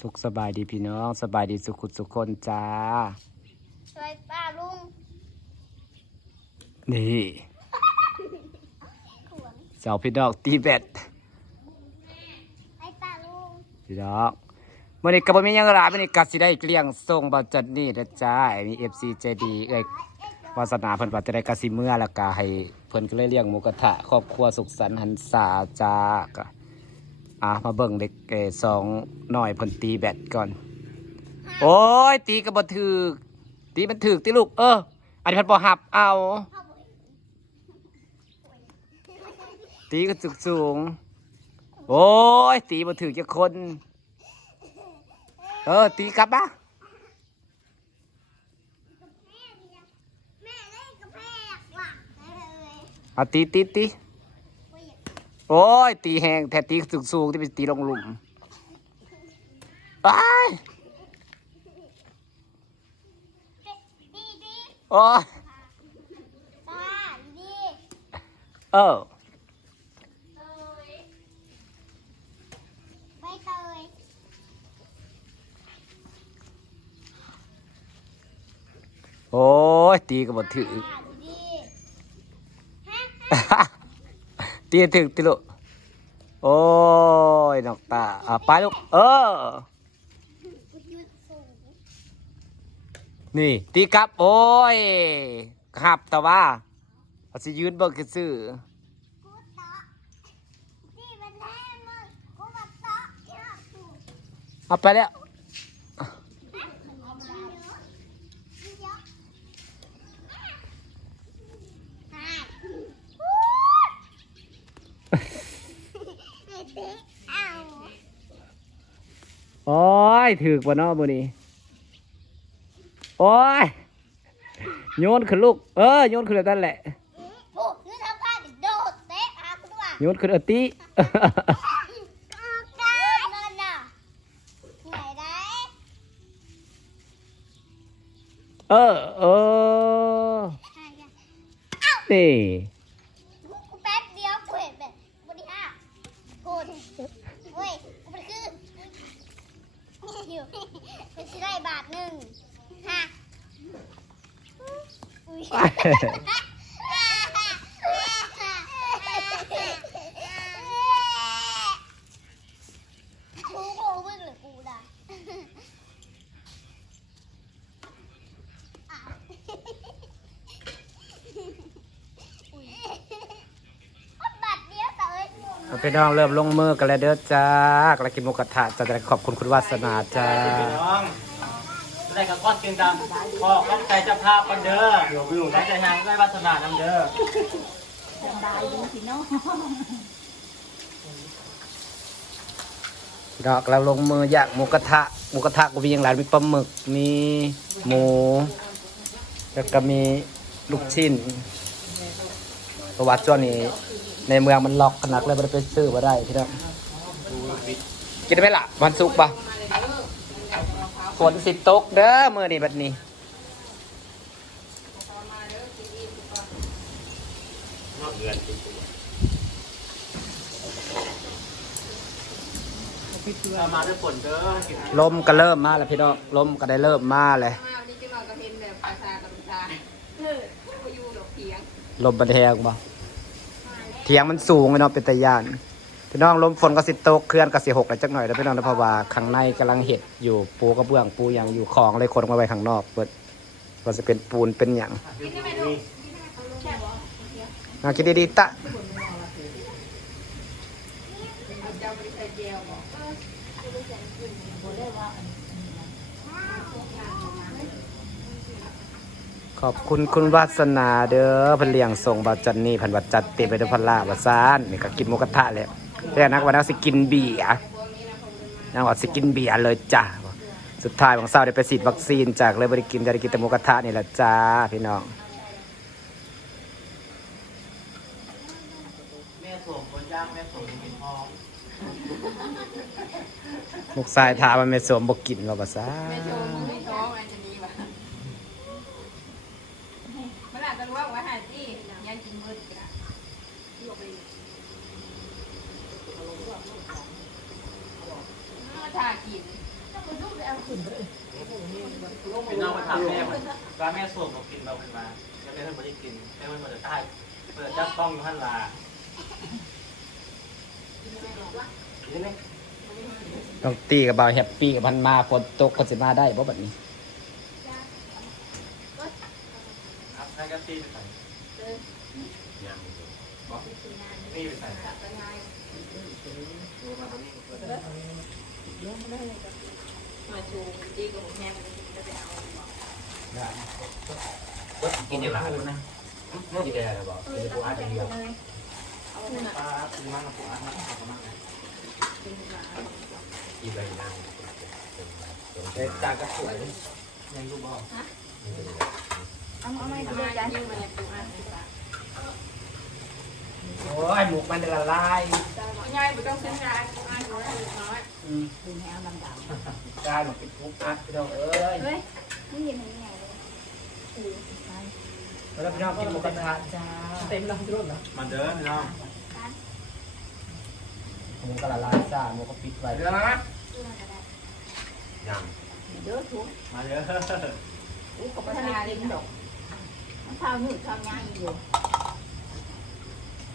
สุขสบายดีพี่น้อง สบายดีสุขุสุขคนจ้าช่วยป้าลุงนี่ขวนเจ้าพี่น้องตีแบดให้ป้าลุงพี่น้องมื่อนี้ก็บ่มีหยังหลายมื่อนี้ก็สิได้เกลี้ยงส่งบ่จัดนี่นะจ้ามี FC ใจดีเอ้ยวาสนาเพิ่นว่าจะได้กสิเมื่อแล้วก็ให้เพิ่นก็เลยเลี้ยงหมูกระทะครอบครัวสุขสันต์หันษาจ้าก็ อะมาเบิ่งเด็กเออสองหน่อยเพิ่นตีแบดก่อน โอ้ย ตีก็บ่ถูกตีมันถูกติลูก เออ อันนี้เพิ่นบ่หับเอาเข้าไปตีก็สูงสูงๆโอ้ย ตีมาถือจะคน เออ ตีกลับมาแม่เล่นกับแม่หลักเลยเอาตีตีตีไม่อยาก โอ้ย ตีแหงแท้ตีสูงสูงๆที่เป็นตีลงหลุมไอ้ายดีดีโอ้ยตาดีเออใบเตยโอ้ย ตีก็บ่ถือ ตาดีฮะตีให้ถึงติลูกโอ้ยนอกตาอะไปลูกเออยืดสูงนี่ตีกลับ โอ้ยครับแต่ว่าเอาสิยืนเบิ่งคือซื่อกูตะนี่มันแน่มึงกูมาตะที่หักสูงเอาไปแล้ว โอ้ยถือกว่าน้อมือนี้โอ้ยโยนขึ้นลูก เออโยนขึ้นแบบนั้นแหละโยนขึ้นเอตีเออเออนี่ แป๊บเดียวกูเห็นแบบบริห้ากูเฮ้ยกูเป็นคือ อยู่เป็นสิได้บาทหนึ่งฮะอุ้ย กูโง่มึงหรือกูด่ะอะอุ๊ยบาทเดียวแต่เอ้ย พี่น้องเริ่มลงมือกันแล้วเด้อจ้ากแล้วกินหมูกระทะจะได้ขอบคุณคุณวาสนาจ้าน้องได้กับก้อนกินตามพ่อก้อนใจจะพาปันเด้ออยู่อยู่ได้ใจหางได้วัฒนานำเด้อดอกเราลงมือย่างหมูกระทะหมูกระทะก็มีอย่างหลายมีปลาหมึกมีหมูแล้วก็มีลูกชิ้นเพราะว่าช่วงนี้ ในเมืองมันล็อกขนาดเลยม่ได้ไปซื้อมาได้พี่น้องกินได้ไหมล่ะวันศุกร์ปะฝนสิตกเด้อมื่อนี้บัดนี้มาด้วยฝนเด้อลมก็เริ่มมาแล้วพี่น้องลมก็ได้เริ่มมาเลยมบันเพนแบบประชากับประชาเออไปอยู่ดอกเถียงลมบันแทงบ่ ถียงมันสูงเลยเนาะเป็นตะยานพี่น้องลมฝนก็สิโตกเคลื่อนก็สิหกเลยจักหน่อยแล้วพี่น้องนะเพราะว่าข้างในกำลังเห็ดอยู่ปูกระเบื้องปูอย่างอยู่ของเลยคนมาไว้ข้างนอกเปิดก็จะเป็นปูนเป็นอย่างนาคิดดีๆตะ ขอบคุณคุณวาสนาเด้อเพันเลี้ยงส่งบัตจันนี่พันบัตจัดเต็มไปด้วยพันลาบัซานนี่ก็กินหมูกระทะเลยแต่นักวันนั้นสิกินเบียร์นางว่าสิกินเบียร์เลยจ้าสุดท้ายของเศร้าได้ไปฉีดวัคซีนจากเลยบริกินจะได้กินแต่หมูกระทะนี่แหละจ้าพี่น้องแม่ส่งคนย่างแม่ส่งกินทองมุกทรายทามันไม่สวมบกินว่าบัซาแม่โชว์มือท้องอะไรจะนี้วะเมื่อไหร่จะรู้ว่าไว้หาที่ยังกินมืดกระาทากินพี่น้องมาถามแม่มันว่าแม่ส่งเรากินเราเป็นมาแล้วแม่เพิ่นไม่ได้กินแม่เพิ่นมาจะได้เปิดจับต้องอยู่หันลานี่นี่ต้องตีกับบ่าแฮปปี้กับพันมาฝนตกก็สิมาได้บ่บัดนี้ครับใช้กระตีไปใส่บอกนี่ไปใส่ กับแม่มันจะไปเอากินเดี๋ยวละนะกินเดี๋ยวละบอกกินเดี๋ยวปูอัดเดียวเอาหนึ่งปลาปูมันกับปูอัดมันเอามากเลยกินมากินไปนั่งเป็นจากกระสุนยังรู้บ่เอาเอาไม่ทำไมกันยิ่งมาปูอัดเล ยป่ะโอ้ยหมูมันละลายยายไม่ต้องเส้นยายปูอัดน้อยน้อยอืมกลายมาเป็นทุกอัดพี่น้องเอ้ยเฮ้ยนี่ยังไงเลยแล้วพี่น้อง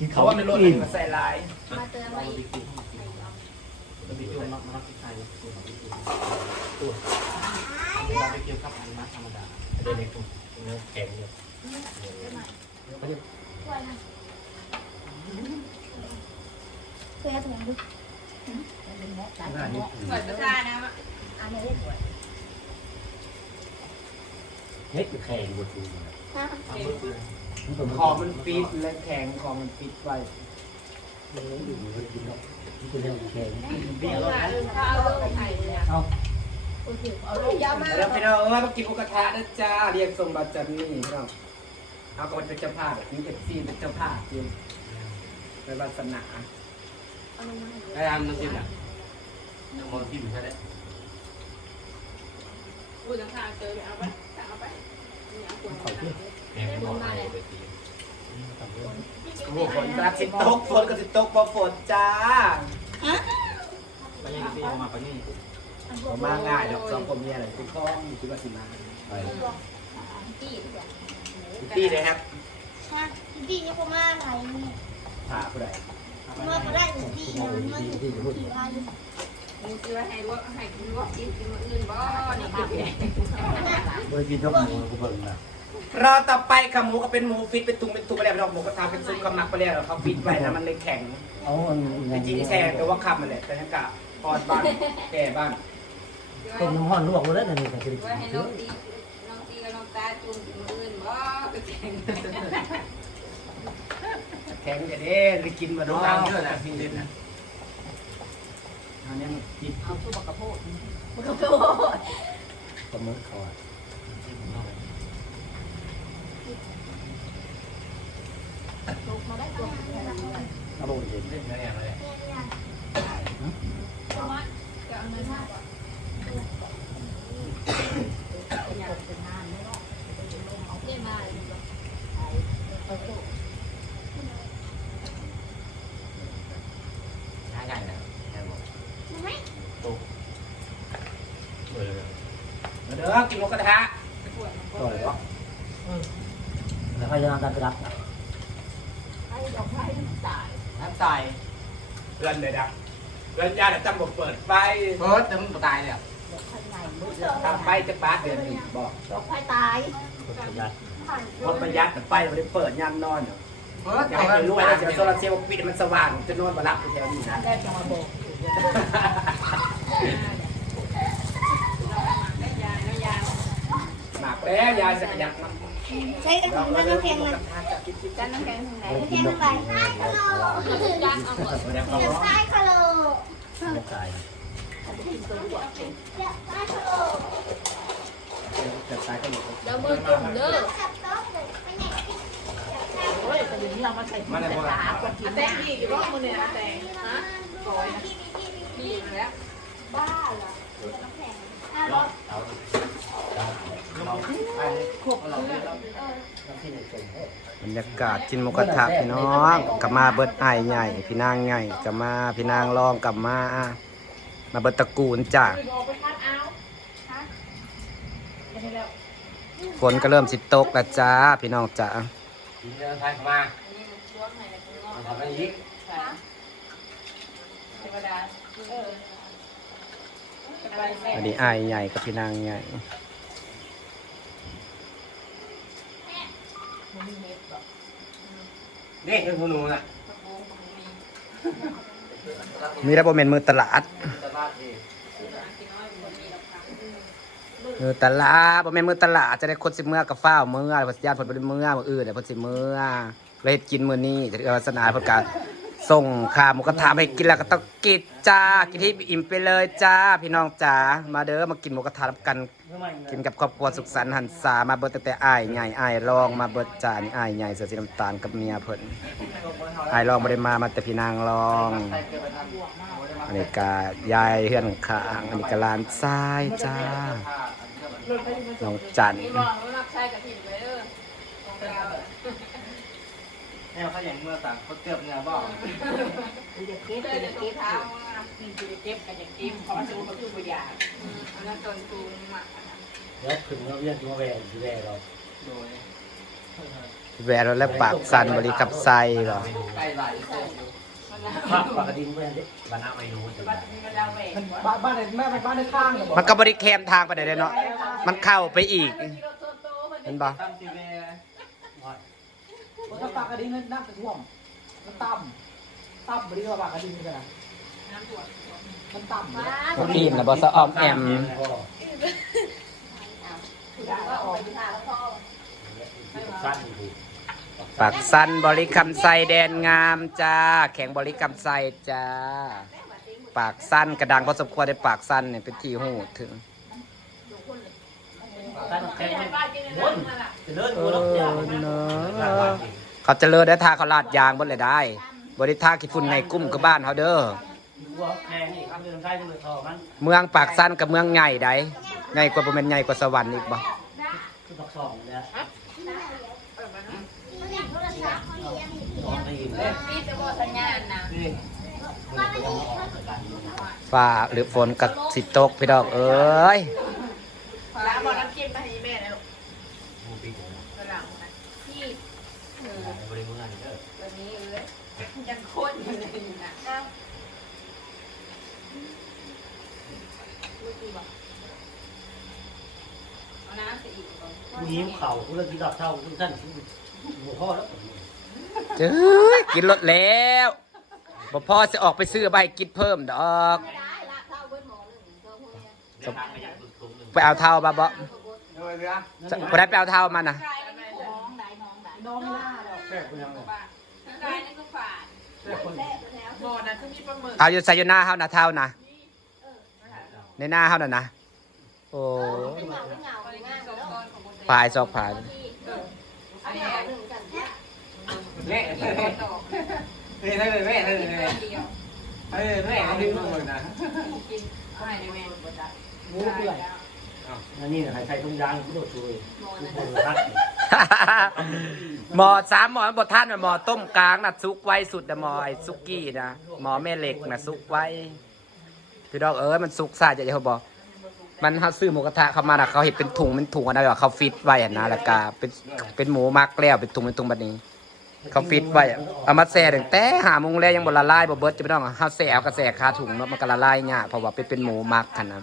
กินหมูกระทะจ้าเต็มแล้วทุกรสนะมาเด้อพี่น้องหมูก็ละลายจ้าหมูก็ปิดไว้เด้อนะยังเยอะทุกมาเด้ออู้กับพัฒนาลิ้นดอกมันเท้าหนุ่มเท้าย่างอยู่เขาว่ามันรสอะไรมาใส่ลายมาเติมมามาอีอีกกมันมีจุ่มมันมันติดไทยตัวมันติดจุ่มตัวเราไปเกี่ยวกับอันนั้นธรรมดาเดินในตุ่มเนื้อแข็งอยู่เคยถุงดูสวยประชานะอันนี้เล่นด้วยเฮ็ดแข็งบดดูฮะทำเพื่อคอมันปิดและแข็งคอมันปิดไว้เบี้ยรถนะถ้าเอาลูกไทยเลยเอาเอาลูกยาวมากแล้วพี่น้องเอ้ยมากินหมูกระทะนะจ้าเรียกทรงบัตรจันนี่พี่น้องเอาก็เป็นเจ้าภาพนี่เอฟซีเป็นเจ้าภาพจริงเป็นวาสนาไอ้อันนั้นสิน่ะมองที่มันใช่ไหมกูจะพาเจอเอาไปเอาไป เอาตัวมาแข็งหมดเลยไปตีฝนรักสิตกฝนก็สิตกบ่ฝนจ้าไปยังตีมาไปนี่ผมมาง่ายดอกสองผมเมียอะไรคุณพ่อมีคิดว่าสิมาไปตีเลยครับฮะพี่นี่ผมมาอะไหนนี่ถาผู้ใดมื่อก็ได้ถึงที่มันมาถึงที่วัน มึงจะให้ลวกให้กินลวกกินกินมื้ออื่นบ่นี่กินเองเบอร์กินยกหมูกูเบิ่งนะรอต่อไปค่ะหมูก็เป็นหมูฟิตเป็นตุงเป็นตุงไปแล้วพี่น้องหมูกระทะเป็นซุปกำมักไปแล้วเขาฟิตไว้นะมันเลยแข็งเอาจริงแข็งแต่ว่าคำมันแหละแต่นั่นกะพอดบ้านแก่บ้านต้มน้ำห้อนลวกเลยนะนี่ก็คือว่าให้น้องตีน้องตีกับน้องตาจุ่มกินมื้ออื่นบ่แข็งแข็งจะเด้ไปกินมาน้ดูองตามน้ำเยอะอะนะนะพี่พี่เล่เล่นนนะนะ อันนี้มันกินเอาชุบกระโพดปลาหมึกเขาอะระโดดเย็น เล่นแรงเลยจะเอาเงินมากกว่าอยากเป็นงานไม่รอดเอาเงินมา ง่ายง่ายนะแค่บอก ไม่ ตุ๊กเบื่อเลย มาเด้อกินหมูกระทะ ปวดมันก็ ต่อ เลย เลยวะ แล้วพยายามการไปรับ ให้ดอกไม้ตาย น้ำตายเพื่อนเลยดักเพื่อนญาติจำบอกเปิดไฟเพิร์ดแต่มึงตายเลยอะทำไฟจะปาเดือนหนึ่งบอกดอกไฟตายประหยัดรถประหยัดแต่ไฟมันได้เปิดยามนอนเพิร์ดอยากให้รู้ว่าเสียโซลาร์เซลล์ปิดมันสว่างจะนอนมาหลับไปแถวนี้นะได้จะมาบอกได้ยาได้ยาหมักแล้วยายจะอยากนำใช้กระลถุองงมาน้ำเริ่มแข็งกินมันกับทานกับกิ๊บกิ๊บจานน้ำแข็งทางไหนน้ำแข็งไปใต้คาโลจานเอาหมดแล้วเขาเดี๋ยวใต้คาโล ไม่ตายเดี๋ยวใต้คาโลเกิดตายก็หมดเดี๋ยวมือตุ่มเด้อขับต๊อกเลยไปไหนโอ้ยแต่เดี๋ยวนี้เรามาใส่งหนอะไรบ้างอาแตงดีอยู่รอบมือเนี่ยอาแตงฮะพี่พี่พี่ดีมาแล้วบ้าเหรอน้ำแข่งอะรถควบเอน บรรยากาศกินหมูกระทะพี่น้องกลับมาเบิดไอายใหญ่ พี่นางใหญ่กลับมาพี่นางรองกลับมามาเบิดตระกูลจ้ะบอกไปพัดอาฝนก็เริ่มสิตกแล้วจ้าพี่น้องจ้ากินเรื่องไทยเข้ามาอันนี้มันช่วงไหนนะคุณน้องทำอะไรอีกใช่เทวดาเออสบายแม่ อันนี้อายใหญ่กับพี่นางใหญ่นี่คือหนูน่ะมีระบบเมนมือตลาดตลาดเองมือตลาดบ่แม่นมือตลาดจะได้คนสิเมื่อกับฟ้าวเมื่อพัสยานผลบ่ได้เมื่อมื้ออื่นเดี๋ยวเพิ่นสิเมื่อเลยเฮ็ดกินมื้อนี้จะได้วาสนาเพิ่นก็ ส่งข้าวหมูกระทะให้กินแล้วก็ต้องกินจ้ากินให้อิ่มไปเลยจ้าพี่น้องจ๋ามาเด้อมากินหมูกระทะกัน กินกับครอบครัวสุขสันต์หันษามาเบิดแต่อ้ายใหญ่อ้ายรองมาเบิดจานอ้ายใหญ่เสือสีน้ำตาลกับเมียเพิ่นอ้ายรองบ่ได้มามาแต่พี่นางรองอันนี้ก็ยายเฮือนข้างอันนี้ก็หลานชายจ้าน้องจันนี่บอก ว่ารับใช้กับถิ่นเลยเออตรงกลางแม่เขาอย่างเมื่อต่างเขาเตือบเงาบ้าเจอจะตุ้เท้าเจ็บกันอย่างจิ้มเพราะว่าจูเขาคือบุญญาอันนั้นตนตูงอะเดี๋ยวขึ้นมาเรียกตัวแหวนที่แหวนเราโดยแหวนเราและปากสันบริกับไส้เหรอใกล้ไหลเส้นอยู่มันแล้วภาพปากกระดิ่งเพื่อนดิบ้านน้าไม่รู้จะบัดนี้ก็ดาวแหวนบ้านบ้านในแม่ไปบ้านในข้างเนี่ยมันก็บริแคมทางไปได้เนาะมันเข้าไปอีกเห็นปะ ตั้มทีวีถ้าปากกระดิ่งนั้นน้ำจะท่วมมันต่ำต่ำบริว่าปากกระดิ่งนี่กันนะน้ำตรวจมันต่ำว้าพวกทีมนะบอสออมแอมได้ก็ออกไปทางแล้วพ่อสั้นอยู่ปากสันบริคำไซแดนงามจ้า แข่งบริคำไซจ้า ปากสั้นกระดังพอสมควรได้ปากสั้นเนี่ยเป็นที่หูถึงสั้นแค่ไปนี้บ้านกินน้ำมันอะจะเลิศเอกูแล้วเนี่ยอเนาะ เขาเจะเลิศได้ทาเขาลาดยางบนเลยได้ บริทาขี้ฝุ่นในกุ้มกับบ้านเขาเด้อกูแข่งนี่ครับเดินใกล้เลยทอมันเมืองปากสั้นกับเมืองใหญ่ใดใหญ่กว่าประมาณใหญ่กว่าสวรรค์อีกบ่คือปักสองเนี่ยมันอย่างโทรศัพท์เลยพี่จะบอกสัญญาณนะนี่ว่าไม่ดีฟ้าหรือฝนกับสิตกพี่ดอกเอ้ย แล้วบอกน้ำจิ้มไปให้แม่นะลูก มูปีถึง กระหลังนะพี่เออ บริเวณเด้อ ตัวนี้เลยยังโคนอ ยู่เลยนะเอาน้ำไปอีกก่อนกูยิ้มเข่ากูเลิกกินรับเท่าทุกท่านหัวพ่อแล้วเจ้ยกินรถแล้วบ่พอจะออกไปซื้อใบกินเพิ่มดอกได้ละเท่าเบิ้ลหมอหนึ่งเท่าพวกนี้ไปเอาเท่าบ่บ่โดยเรือจะบ่ได้ไปเอาเท่ามานะกลายเป็นน้องได้น้องได้น้องไม่ล่าแล้วแค่คุณยังบ้านกลายนั่นก็ฝาดแค่คนหมอนะคือมีปลาหมึกเอาอยู่ใส่อยู่หน้าเฮานะเท่านะในหน้าเฮาน่ะนะโอ้เหงาเหงาตอนนี้ง่ายสองตอนของคนพายซอกพายอันนี้หนึ่งกันแค่เละต่อเละเละเละเละเละเดียวเฮ้ยเละเขาดึงมือนะกินไม่ได้แม่บ่ได้งูเปื่อยอันนี้ใครใช้ทุ่งยางกูโดดช่วยกูโดดรัก หมอสามหมอบทท่านน่ะหมอต้มกลางน่ะซุกไว้สุดแต่หมอไอ้ซุกี้นะหมอแม่เหล็กน่ะซุกไว้ พี่ดอกเอ้ยมันซุกซาจะจะเขาบอก มันเขาซื้อหมูกระทะเข้ามาน่ะเขาเห็นเป็นถุงเป็นถุงอะไรวะเขาฟิตไว้อะนะล้วก็เป็นเป็นหมูมักแล้วเป็นถุงเป็นถุงแบบนี้ เขาฟิตไว้อะเอามาแช่ตั้งแต่หาโมงแล้วยังบละลายบ่เบิร์ดจะไม่ต้องเฮาแช่เอากระแสคาถุงเนาะมันก็ละลายยากเพราะว่าเป็นเป็นหมูมักคันา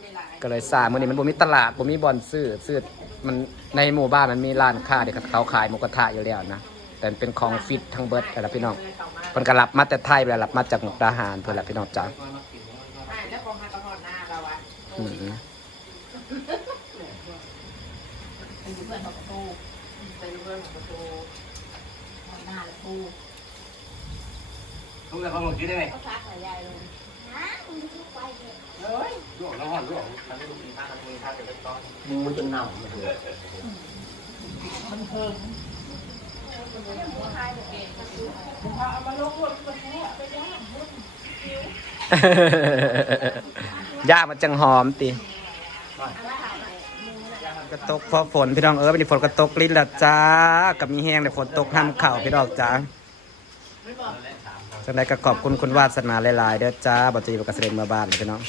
เป็นหลายก็เลยซ่ามื้อนี้มันบ่มีตลาดบ่มีบอนซื้อซื้อ มันในหมู่บ้านมันมีร้านค้าที่เขาขายหมูกระทะอยู่แล้วนะ แต่มันเป็นของฟิตทั้งเบิดแต่ละพี่น้องเพิ่นก็รับมาแต่ไทยไปแล้วรับมาจากมุกดาหารเพิ่นละพี่น้องจ้าแล้วของฮากระหอดหน้าเราอะอืมเป็นเพื่อนของประตูเป็นเพื่อนของประตูหน้าและปูทุกอย่างเขาหมดกินได้ไหมก็ซักหลายยายเลย นะคุณทุกไปเลย เฮ้ย ลวกแล้วห่อนลวกมันไม่ดูดีมามันมีท่าจะเนตอนมูจนเน่าเลยมันเพิ่มย่ามันจังหอมติกระตกเพราะฝนพี่น้องเออเป็นฝนกระตกลิ้นล้วจ้า กับมีแห้งแต่ฝนตกห้ามเข่าพี่น้องจ้า จังไดก็ขอบคุณคุณวาสนาหลายๆเด้อจ้าบัจจุบันกเกษตรมาบ้านเลยพี่น้อง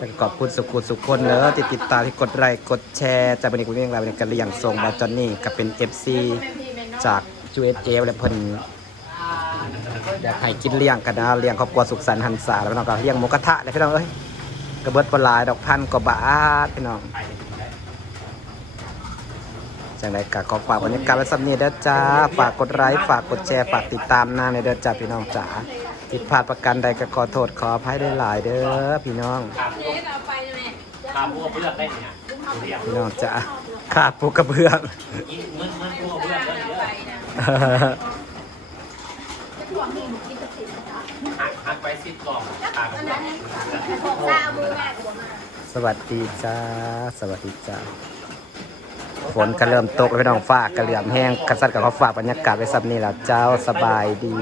จังขอบคุณสุขุสุขคนเด้อที่ติดตามที่กดไลค์กดแชร์จากบันนี้กูเรียกเราเป็นกรเลียงส่งบาจอนนี่ก็เป็น FC จากจูเอสเจและเพิ่นอยากให้กินเลี้ยงกันนะเลี้ยงครอบครัวสุขสันต์หันษาแล้วพี่น้องก็เลี้ยงหมูกระทะเลยพี่น้องเอ้ยกระเบิดปลายดอกพันกว่าบาทพี่น้อง จังไรก็ขอฝากบรรยากาศไว้สักนิดเด้อจ้า ฝากกดไลค์ฝากกดแชร์ฝากติดตามหน้าในเด้อจ้าพี่น้องจ๋าผิดพลาดประกันใดก็ขอโทษขออภัยได้หลายๆเด้อพี่น้องเจ๊เอาไปเลยตามพวกเพื่อนได้เนี่ยเรียกพี่น้องจ๋าขาดปูกระเบื้องยิงมึนมึนพวกเพื่อนได้เยอะไปนะหักหักไปสิบกล่องตามดาวมือแม่กูมาสวัสดีจ้า สวัสดีจ้า ฝนก็เริ่มตกแล้วพี่น้องฟ้าก็เหลื่อมแห้งกระสัดกับเขาฝากบรรยากาศไว้สักนี้แล้วเจ้าสบายดี